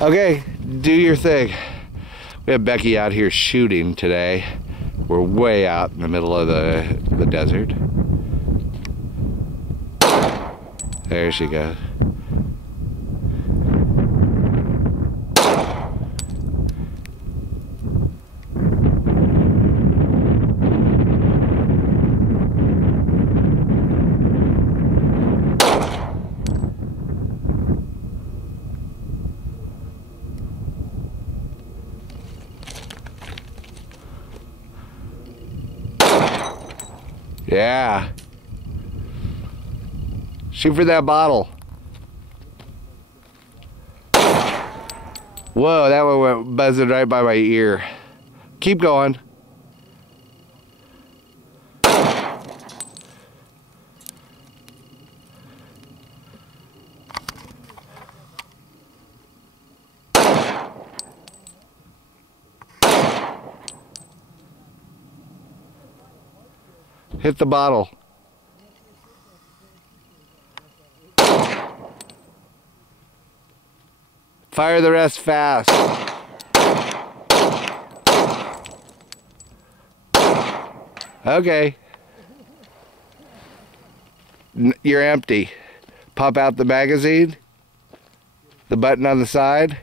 Okay, do your thing. We have Becky out here shooting today. We're way out in the middle of the desert. There she goes. Yeah. Shoot for that bottle. Whoa, that one went buzzing right by my ear. Keep going. Hit the bottle. Fire the rest fast. Okay. You're empty. Pop out the magazine. The button on the side.